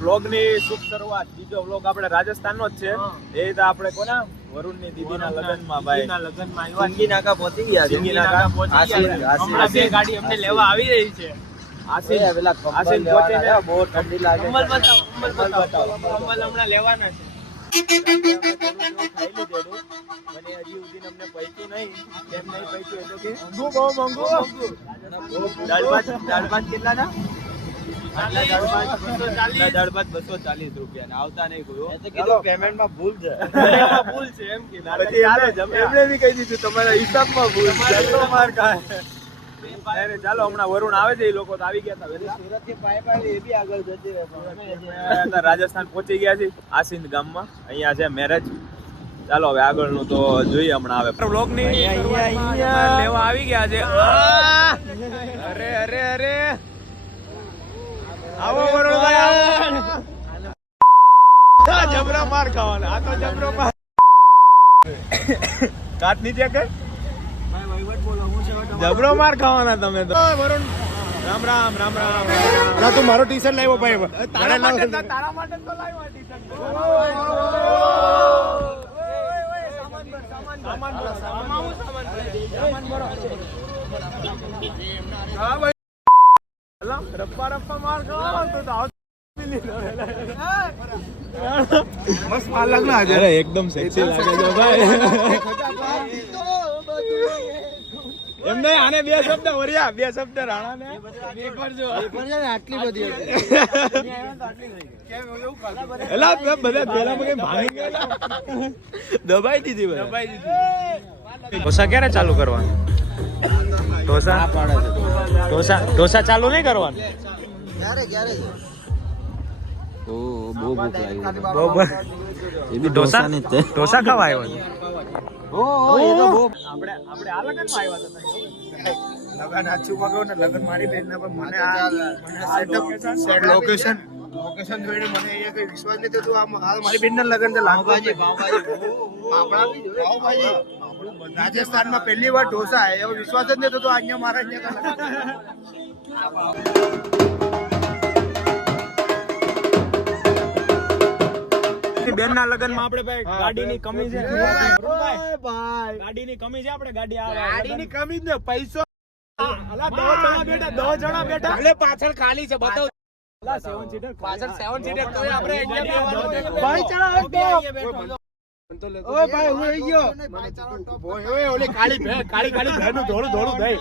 વ્લોગની શુભ શરૂઆત બીજો વ્લોગ આપણે રાજસ્થાનનો જ છે. એ તો આપણે કોના વરુણની દીદીના લગ્નમાં ભાઈ લગ્નમાં આવ્યા. સિંગી નાકા પહોંચી ગયા. સિંગી નાકા હમણાં બે ગાડી અમને લેવા આવી રહી છે. આસિન પહોંચીને બહુ ઠંડી લાગે. કંબલ બતાવો. કંબલ હમણાં લેવાના છે. ખાઈ લીધેલું મને હજી સુધી અમને પૈતું નહીં. કેમ નહીં પૈતું એ તો કે બહુ મોંઘું. દાળ ભાત કેટલાના? દાળ ભાત 240 રૂપિયા. આવતા નહીં કોઈ પેમેન્ટમાં ભૂલ છે. ભૂલ છે એમ કે એમણે બી કહી દીધું તમારા હિસાબમાં ભૂલ છે. ચાલો હમણાં વરુણ આવે છે. એ લોકો તો આવી ગયા હતા. સુરત થી પાઇપ આવી એ બી આગળ જતી રહે. રાજસ્થાન પહોંચી ગયા છે આસિંદ ગામમાં. અહીંયા છે મેરેજ. ચાલો હવે આગળનું તો જોઈએ હમણાં આવે. વ્લોગ ની લેવા આવી ગયા છે. અરે અરે અરે આવો વરુણભાઈ આવો. જબરા માર ખાવાના. આ તો જબરો માર. કાટ નીચે કે જબરો માર ખાવાના તમે તો. વરુણ રામ રામ રામ રામ. ના તું મારો ટી શર્ટ લાવ્યો ભાઈ. તારા માટે તો લાવ્યો ટી શર્ટ. રપ્પા માર ખાવા મસ્ત માલ લાગના આજે. અરે એકદમ સેક્સી લાગે છે ભાઈ. એમને આને બે શબ્દ વરિયા બે શબ્દ રાણા ને આટલી બધી એલા બધા પેલામાં કઈ ભાંગી ગયા. દબાઈ દીધી ઢોસા ક્યારે ચાલુ કરવાનું? ઢોસા ચાલુ નહીં કરવાનું. બહુ ભૂખ લાગી. ઢોસા ખાવા આવ્યો છે. આપણે આ લગનમાં આવ્યા હતા. લગન આચુમાં ગયો ને લગન મારી બેનના પર મને સેટ લોકેશન જોઈને મને અહીંયા કઈ વિશ્વાસ નહીં થતો. આ મારી બેનના લગન છે. લાલબાજી રાજસ્થાનમાં પહેલી વાર ઢોસા એવો વિશ્વાસ જ નહીં થતો. અહીંયા મારા બેન ના લગન માં આપણે ભાઈ ગાડીની કમી છે. ગાડીની કમી છે. આપણે ગાડીની કમી જ ને પૈસો. દો જણા બેઠા. ભલે પાછળ ખાલી છે બતાવ. પાછળ 7 સીટર તો આપણે ભાઈ ચલા ઓય ભાઈ હું આવી ગયો. ઓય ઓલે કાળી ભે નું ધોળું દઈ.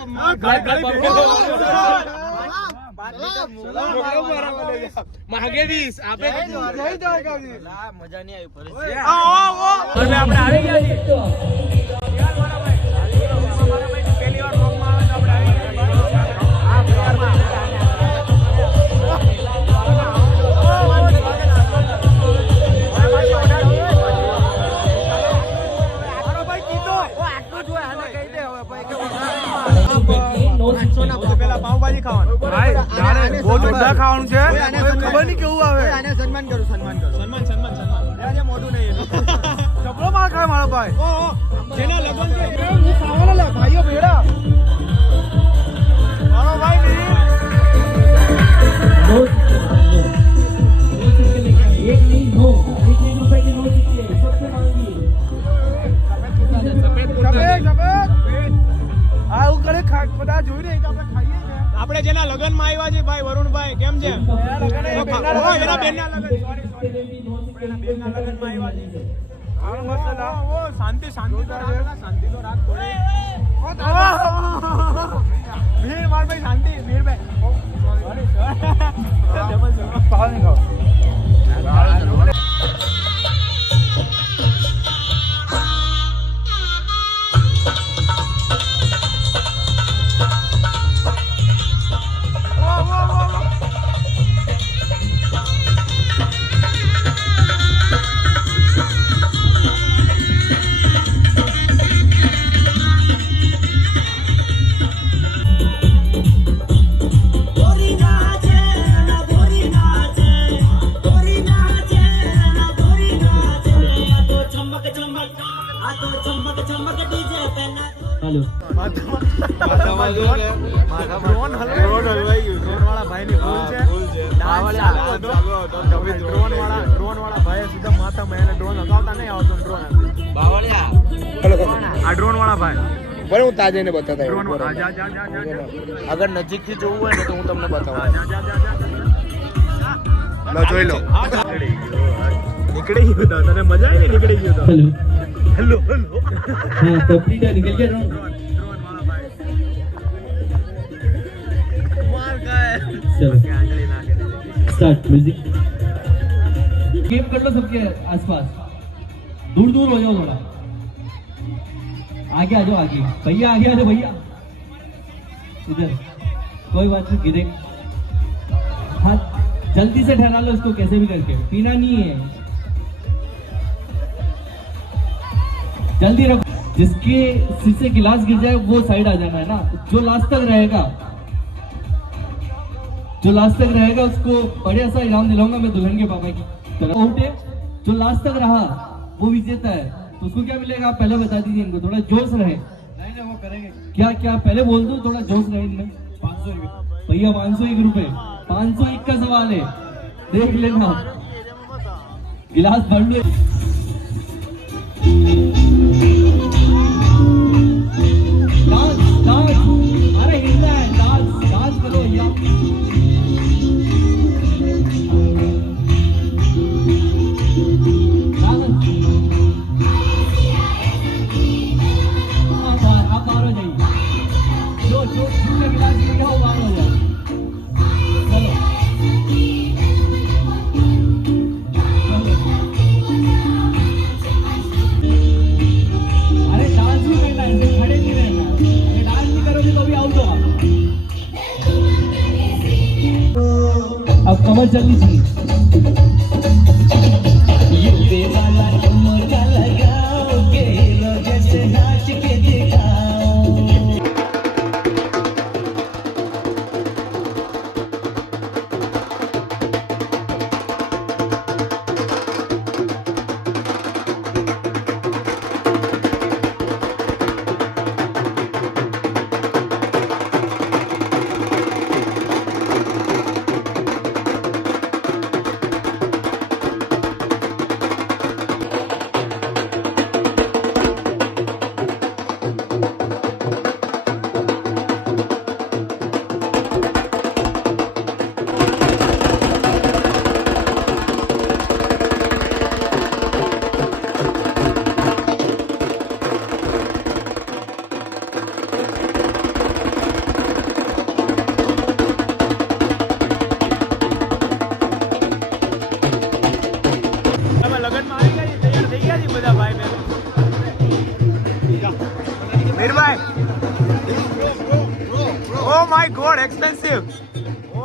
માંગે 20 આપે મજા નહીં આવી. આપણે આવી ગયા છીએ. પહેલી વાર બ્લોગમાં આવે તો આપણે આવી પેલા પાવભાજી ખાવાનું. બહુ જોરદાર ખાવાનું છે. ખબર નહીં કેવું આવે. સન્માન મોઢું નહીં એનું. જબરો માર ખાય મારો ભાઈ. જેના લગન છે હું ખાવાનો લા ભાઈઓ ભેડા. મારો ભાઈ નહીં. આપણે જેના લગન માં આવ્યા છે ભાઈ વરુણભાઈ કેમ છે? એના બેનના લગન. શાંતિ તો રાત થોડી. માર ભાઈ શાંતિ ડ્રોન વાળા ભાઈ સીધા માથામાં એને ડ્રોન લગાવતા નહીં આવતો ડ્રોન આ ડ્રોન વાળા ભાઈ બરાબર હું તાજેને બતાતા ડ્રોન આવ્યો. વાળા જા જા જા જા જા અગર નજીકથી જોવું હોય ને તો હું તમને બતાવું. જા જા જા જા લો જોઈ લો. નીકળી ગયો તો તને મજા આવી ને નીકળી ગયો તો हेलो હેલો હેલો हाँ पपड़ी का निकल गया ना ડ્રોન વાળા ભાઈ માર ગયે चलो આંગળી નાખે स्टार्ट म्यूजिक गेम कर लो सबके आसपास दूर दूर हो जाओ थोड़ा आगे आ जाओ आगे भैया आगे आ जाओ भैया इधर कोई बात नहीं गिरे हाथ जल्दी से ठहरा लो इसको कैसे भी करके पीना नहीं है जल्दी रखो जिसके सिर से गिलास गिर जाए वो साइड आ जाना है ना जो लास्ट तक रहेगा उसको बढ़िया सा इनाम दिलाऊंगा मैं दुल्हन के पापा की तरफ उठे जो लास्ट तक रहा वो विजेता है तो उसको क्या मिलेगा आप पहले बता दीजिए इनको थोड़ा जोश रहे नहीं वो करेंगे क्या क्या पहले बोल दो थोड़ा जोश रहे इनमें 500 भैया 501 रुपए 501 का सवाल है देख लेना गिलास भर लो डांस डांस अरे हिलना है डांस डांस करो भैया आप बाहर हो जाइए जो जो जिसका गिलास गिर गया वो बाहर हो जाए चलो अरे डांस भी करना है सिर्फ खड़े नहीं रहना अगर डांस नहीं करोगे तो भी आउट हो आप अब कमर चलनी चाहिए ये वाला ठुमका लगाओगे लोग जैसे नाच के दिखाओ તમે લગનમાં આવી ગયા તૈયાર થઈ ગયા છે બધા ભાઈ બહેનો મીરભાઈ ઓ માય ગોડ એક્સપેન્સિવ ઓ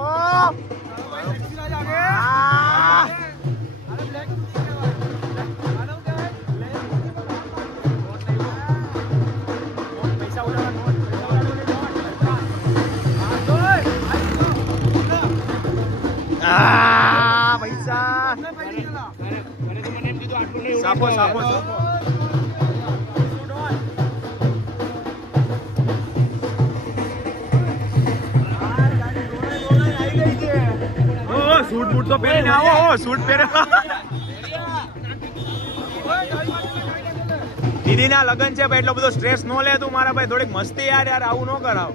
પૈસા સાપો સાપો સાપો સૂટ બૂટ તો પહેરીને આવો સૂટ પહેરે દીદીના લગન છે ભાઈ એટલો બધો સ્ટ્રેસ ન લે તું મારા ભાઈ થોડીક મસ્તી યાર યાર આવું ન કરાવ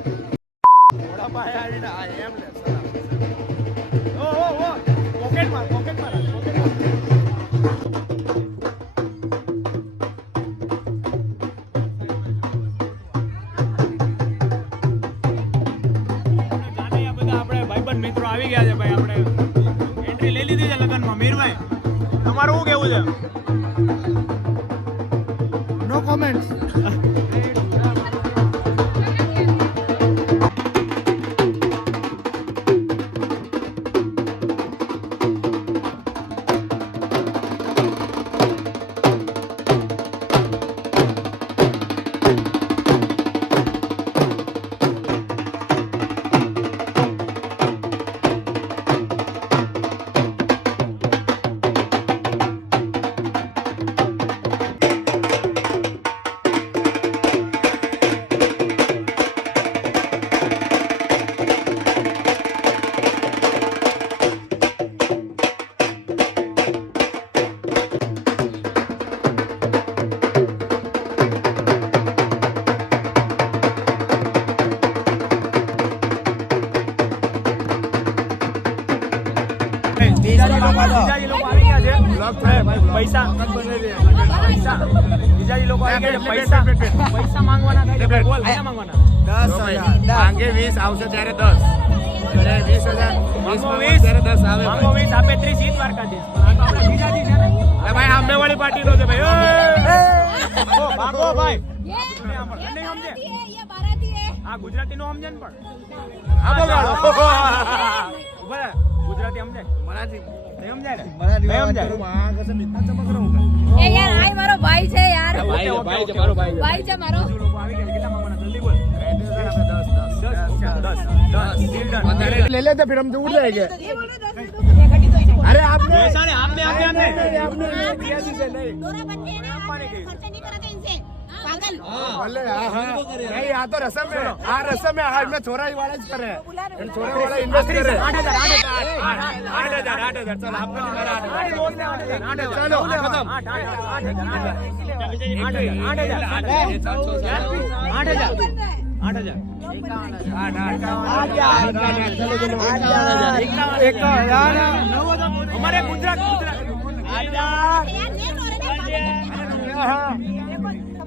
મિત્રો આવી ગયા છે ભાઈ આપણે એન્ટ્રી લઈ લીધી છે લગનમાં મીરભાઈ તમારું શું કેવું છે નો કોમેન્ટ્સ. બીજાજી લોકો આવી ગયા છે. પૈસા બીજાજી લોકો આવી ગયા છે. પૈસા માંગવાના થાય છે. બોલ ક્યાં માંગવાના? 10,000 માંગે 20 આવશે ત્યારે 10 અને 20,000 માંગો 20 20 ત્યારે 10 આવે માંગો 20 આપે 30 ઈ જ વાર કાઢીશ. પણ આ તો આપણા બીજાજી છે ને. એ ભાઈ સામે વાળી પાર્ટીનો છે ભાઈ ભાગો ભાઈ. ये नहीं समझे। बाराती है ये बाराती है આ ગુજરાતી નો સમજે ને પણ આ બગાડો ઉભા રહે. ગુજરાતી સમજાય? મરાઠી નહીં સમજાય ને? મરાઠી નહીં સમજાય? આ કસમ ઇतना ચમક રહું ए यार आय मारो भाई छे यार ભાઈ છે મારો ભાઈ. भाई छे मारो બીજું લોકો આવી ગયા. કેટલા માંગવાના? જલ્દી બોલ. 10. ले लेते फिर हम तो उड़ जाएंगे ये बोलो 10 अरे आपने आपने आपने आपने दिया जिसे नहीं दोरा बच्चे हैं ना खर्चा नहीं कराते इनसे पागल बोले हाँ हाँ नहीं यहाँ तो रसम है हाँ रसम है हाँ मैं छोरा ही वाला ही कर रहे हैं छोरा वाला इन्वेस्ट कर रहे हैं 8,000 चलो आपको नहीं करा 8,000 चलो खत्म 8,000 हमारे गुजरात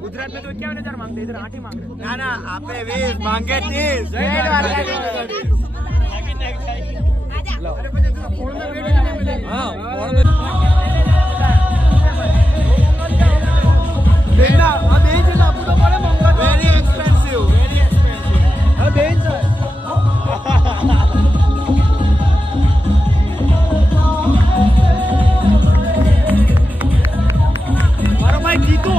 गुजरात में तो 51,000 मांगते इधर 8 ही मांग रहे ना ना आपने 20 मांगे 30 वेरी एक्सपेंसिव मारो भाई जीतो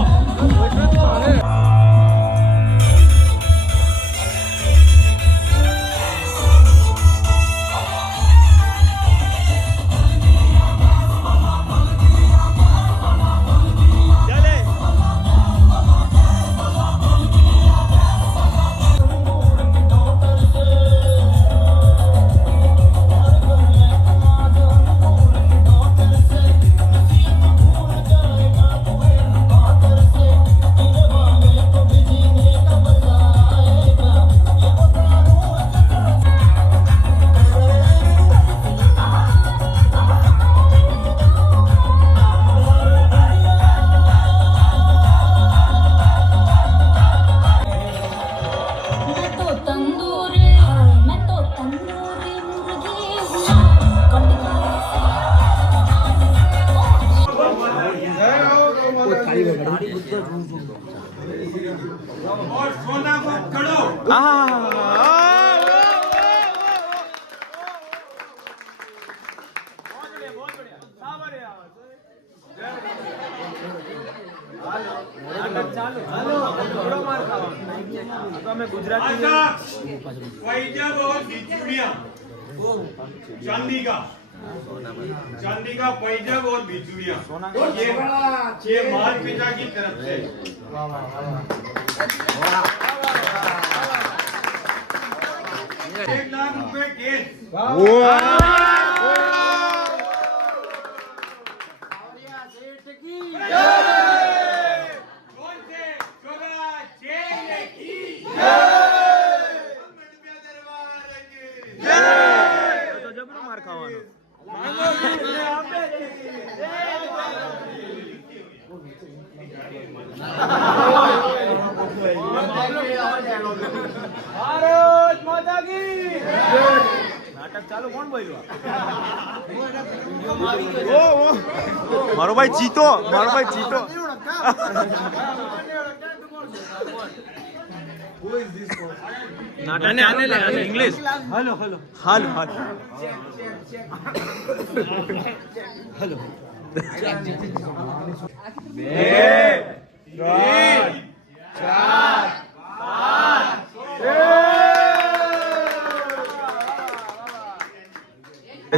मैं तो तंदूरी मुर्गी हूँ पंजाब और बिचूड़िया चांदी का पंजाब और बिचूड़िया ये माल पिता की तरफ से ₹1,00,000 केस कौन से चोगा चेन की તો જબરો માર ખાવાનો ભારત માતા કી નાટક ચાલુ કોણ બોલ્યું મારો ભાઈ જીતો નાટક ઇંગ્લિશ હાલો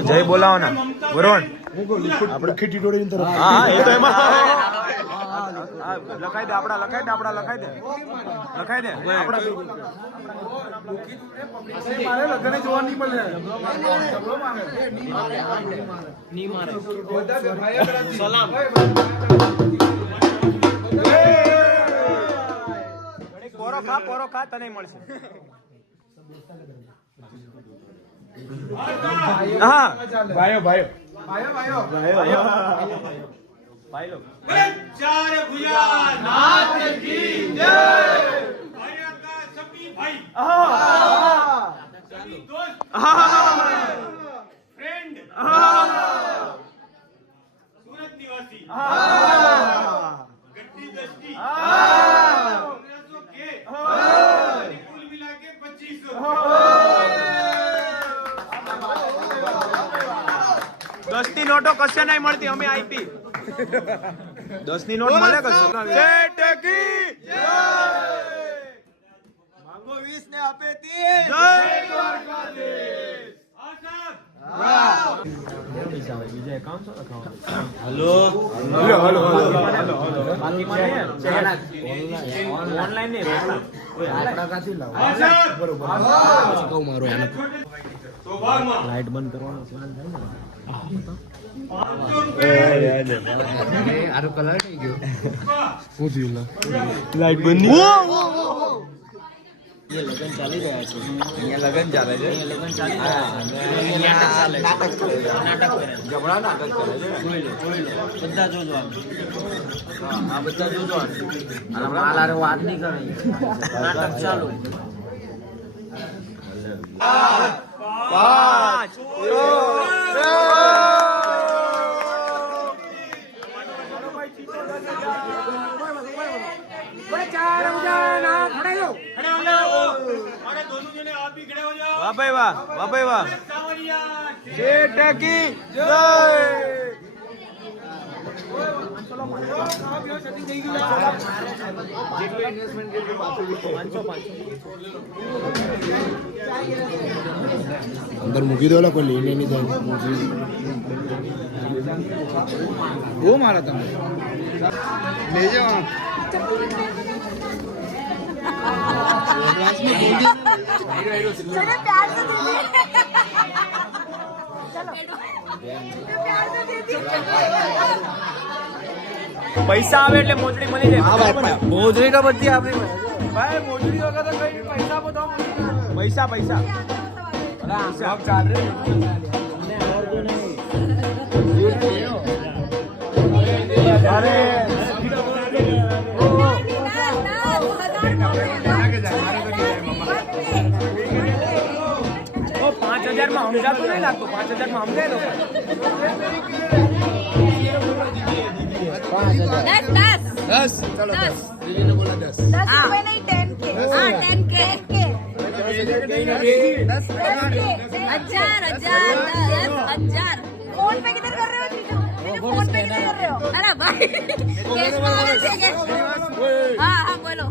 જય બોલાવો ના વરુણ આપણે ખીટી ડોળી તરફ હા એ તો એમાં લખાઈ દે આપડા લખાઈ દે આપડા મારે લગને જોવા નહીં મળે પોરો ખા તને મળશે હા ભાઈઓ ભાઈ લો बोले चार भुजा नाथ की जय भाइयों का सभी भाई सभी दोस्त फ्रेंड सूरत निवासी गड्डी दस्ती के कुल मिला के 2500 10 ની નોટો કશે નહીં મળતી, અમે આપી 10 ની નોટ મળે કશે. શેઠ કી જય. માંગો 20 ને આપે 30. જય. ઓનલાઈન નહીં લાઈટ બંધ કરવાનો છે. 500 रुपए લાઈટ બંધ નહીં. લગન ચાલી રહ્યા છે. અહીંયા લગન ચાલે છે. નાટક કરે જબડા નાટક કરે છે. બધા જોજો આ બધા જોજો અને માલ આરે વાત નહીં કરે. નાટક ચાલુ. 5 વાહ ભાઈ વાહ, વાહ ભાઈ વાહ. શેઠ કી જય. અંદર મૂકી દો કોઈ લઈને નહીં જાય. બહુ મારા તમે લઈ જાઓ. चलो प्यार से दे दे। चलो प्यार से दे दे। પૈસા આવે એટલે મોજડી મળી જાય. મોજરી કા બધી આપણી ભાઈ મોજડી વગર તો કઈ પૈસા બધો પૈસા પૈસા सब चाल रहे अरे तो 5000 में हम जातो नहीं लागतो 5000 में हम दे दो 10 चलो 10 बोला 10 रुपए नहीं 10K हाँ 10K हजार फोन पे किधर कर रहे हो जीजू फोन पे किधर कर रहे हो अरे भाई कैश में आवे छे कैश हाँ हाँ बोलो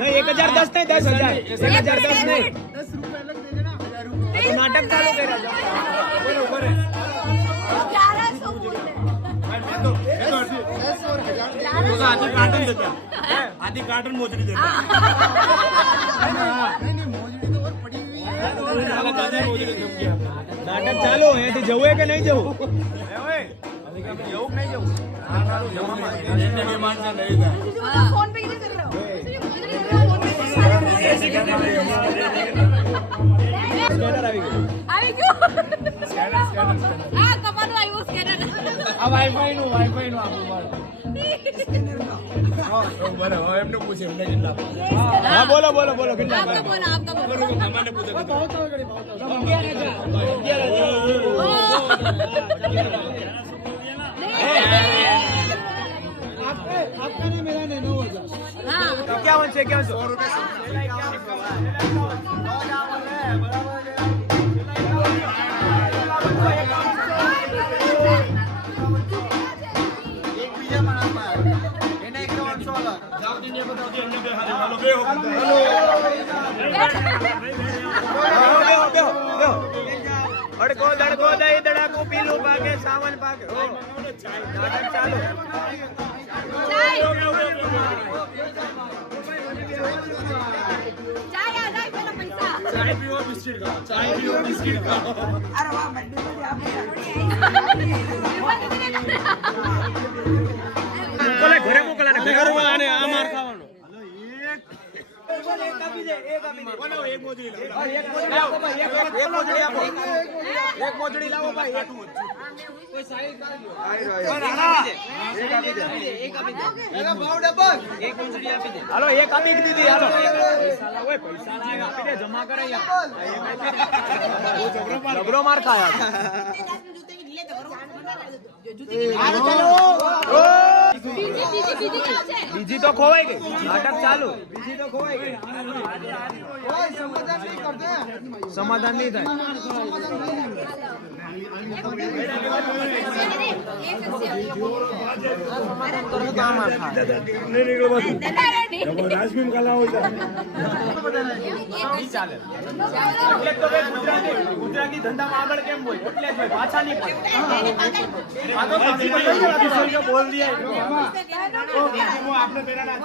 नहीं 1010 नहीं 10000 1010 नहीं 10 रुपए अलग दे देना 1000 रुपए तो नाटक चालू करा बोलो बोलो 1100 बोलते आधी कार्टन देता आधी कार्टन मोजरी देता नाटक चालू है तो जવું કે નહીં જવું જવું નહીં જવું फोन पे किधर कर रहे हो આવી ગયું હા કમાનો આવ્યો સ્કેનર આ વાઈફાઈ નું આપવું પડે બરાબર એમને પૂછે એમને કેટલા हाँ बोलो बोलो बोलो कितना आपका बोलो મને પૂછે आपका नहीं मेरा नहीं 9000 हाँ 51 से 100 रुपए અડકો દડકો દઈ દડાકો પીલું પાકે સાવન પાકે હો નાટક ચાલુ चाय आ जाए पहले पैसा चाय पियो बिस्किट का अरे वाह बड्डी મોકલે ઘરે મોકલાને ઘરે આને આ માર ખાવાનો એક મોજડી લાવો એક મોજડી લાવો ભાઈ હાલો એક આપી દીધી હાલો પૈસા લાવે પૈસા લાવે આપી દે જમા કરે જબરો માર ખાયા બીજી તો ખોવાઈ ગઈ નાટક ચાલુ બીજી તો ખોવાઈ ગઈ સમાધાન નહીં થાય રાજકીય કલા હોય ચાલે એટલે તો ગુજરાતી ધંધામાં આગળ કેમ હોય એટલે જ પાછા નહીં પડે આ તો બોલ દિયા આપણે પેલા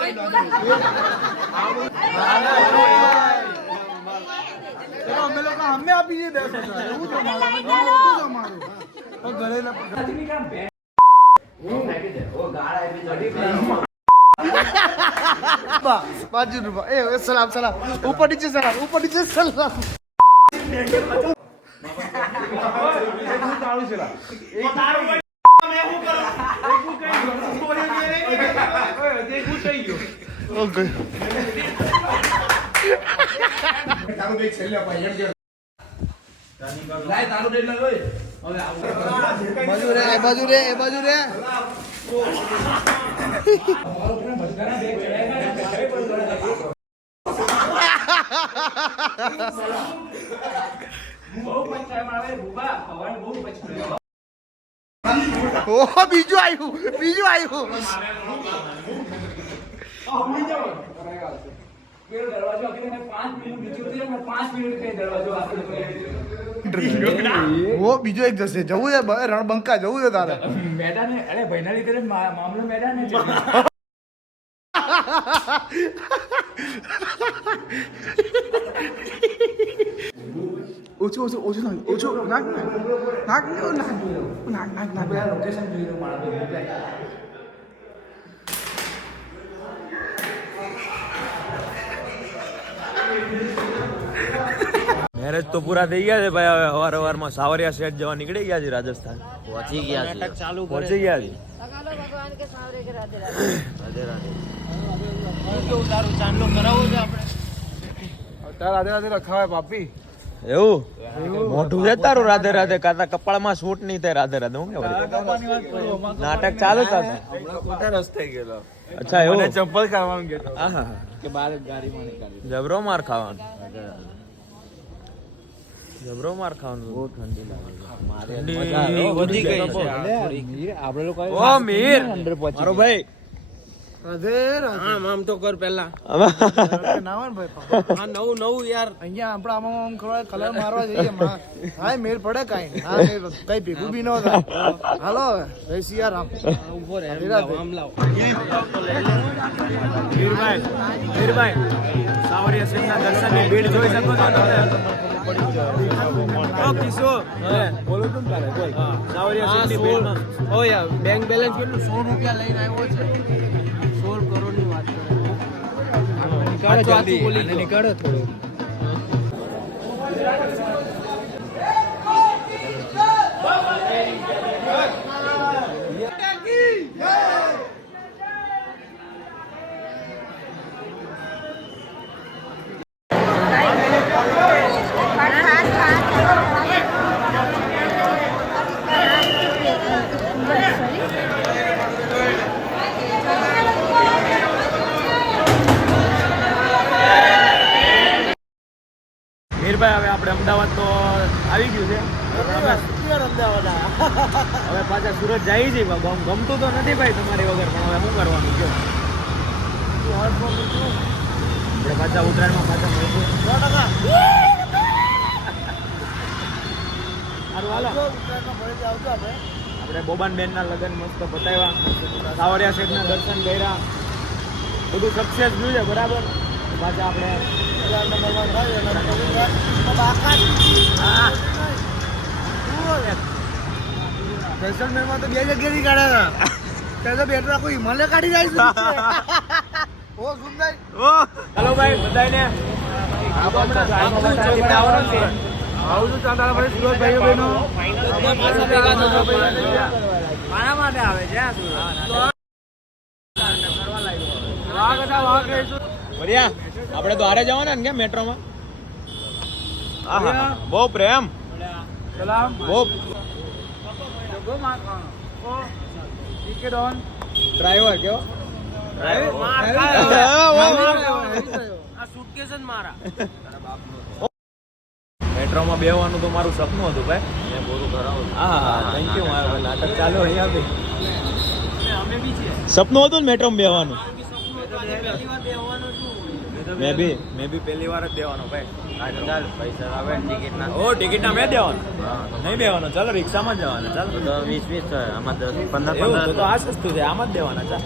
અમે લોકો અમે આપી દઈએ 10,000 એવું તો અમારું ઘરે ₹5 સલામ સલામ ઉપર નીચે સલામ ઓકે બાજુ રે ઓહો બીજું આવ્યું ઓ બીજો એક જશે જવું છે રણબંકા જવું છે તારે મેદાને અરે ભાઈના લીધે મામલો મેદાને છે ઓછું નાક લોકેશન જોઈ મારા મેરેજ તો પૂરા થઈ ગયા છે ભાઈ હવે હવારમાં સાવરિયા સેટ જવા નીકળી ગયા છે રાજસ્થાન પહોંચી ગયા છે પહોંચી ગયા છે भगवान के सावरे के राधे राधे રાધે રાધે કેવું તારું ચાંદલો કરાવવો છે આપણે રાધે રાધે રખાવે બાપી એવું મોઢું છે તારું રાધે રાધે કાતા કપાળમાં શૂટ નહીં થાય રાધે રાધે હું કેવું નાટક ચાલુ હતા રસ્તે ગયેલો અચ્છા એવું ચંપલ ખાવાનું ગયો આહા કે બાર ગાડીમાં નીકાળી જબરો માર ખાવાનો જબરો માર ખાવાનું બહુ ઠંડી લાગે વધી ગઈ છે આપણે લોકો ઓ મીર મારો ભાઈ રાધે રાધે આમ તો કર પહેલા ના હોય ને ભાઈ હા નવું યાર અહીંયા આપણે આમાં કલર મારવા જઈએ હા મેર પડે કાંઈ હા કઈ ભેગું બી ન થાય હાલો જય સિયારામ ઉભો રહે આમ લાવ વીરભાઈ સાવરિયા સિંહના દર્શનની ભીડ જોઈ શકો છો તમે ઓ કિશો બોલો તું તારે બોલ સાવરિયા સિંહની ભીડમાં ઓ યાર બેંક બેલેન્સ કેટલું 100 રૂપિયા લઈને આવ્યો છે 16 કરોડની વાત કરે નીકાળો જલ્દી નીકાળો થોડું મીરભાઈ હવે આપણે અમદાવાદ તો આવી ગયું છે હવે પાછા સુરત જાય છે ગમતું તો નથી ભાઈ તમારી વગર પણ હવે શું કરવાનું છે આપણે પાછા ઉત્તરાયણમાં પાછા મળીશું આપણે બોબાન બેનના લગ્ન મસ્ત બતાવ્યા સાવરિયા શેઠના દર્શન કર્યા બધું સક્સેસ જોયું છે બરાબર પાછા આપણે જૈસલમેરમાં તો 2 જગ્યાથી કાઢ્યા હતા ત્યાં તો બેટરા કોઈ હિમાલય કાઢી જાય છે ઓ સુંદર ચાલો ભાઈ બધાને આવું છું તારા ભાઈ સુરત ભાઈઓ બહેનો મારા માટે આવે છે આ સુરત. બઢિયા આપણે તો હારે જવાના ને કેમ મેટ્રોમાં આહા બહુ પ્રેમ સલામ બહુ ટિકિટ ઓન ડ્રાઈવર કેવો આ સુટકેસ જ મારા. મેટ્રોમાં બેહવાનું તો મારું સપનું હતું ભાઈ હા થેન્ક યુ મારો નાટક ચાલુ અહીંયા બી અમે બી છીએ. સપનું હતું ને મેટ્રોમાં બેહવાનું પહેલી વાર બેહવાનું છું. મેં બી પહેલી વાર જ બેહવાનો ભાઈ ચાલ પૈસા આવે ટિકિટ ના ઓ ટિકિટ ના મેં દેવાનું નહીં બેહવાનો ચાલો રિક્ષામાં જ જવાના ચાલો 20 થાય આમાં 10 15 એવું તો આ સસ્તું છે આમાં જ દેવાના ચાલ